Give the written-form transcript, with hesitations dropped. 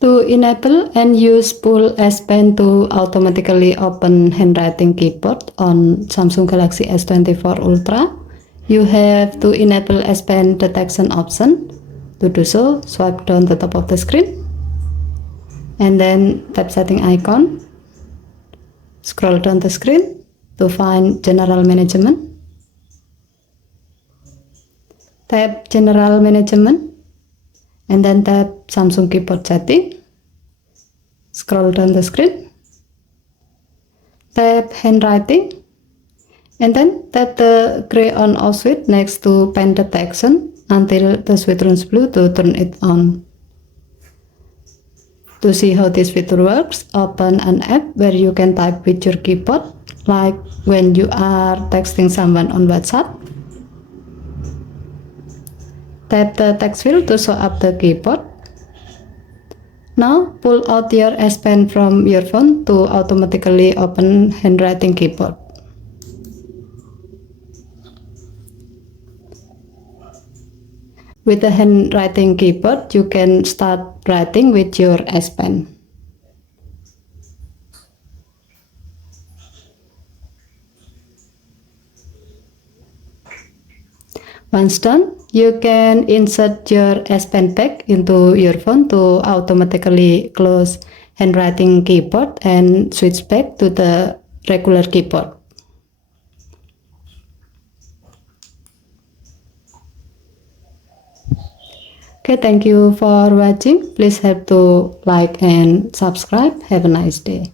To enable and use Pull S Pen to automatically open handwriting keyboard on Samsung Galaxy S24 Ultra, you have to enable S Pen detection option. To do so, swipe down the top of the screen and then tap setting icon. Scroll down the screen to find General Management. Tap General Management and then tap Samsung Keyboard Setting. Scroll down the screen. Tap Handwriting and then tap the gray on off switch next to pen detection until the switch turns blue to turn it on. To see how this feature works, open an app where you can type with your keyboard, like when you are texting someone on WhatsApp. Tap the text field to show up the keyboard. Now pull out your S Pen from your phone to automatically open handwriting keyboard. With the handwriting keyboard, you can start writing with your S Pen. Once done, you can insert your S Pen back into your phone to automatically close handwriting keyboard and switch back to the regular keyboard. Okay, thank you for watching. Please help to like and subscribe. Have a nice day.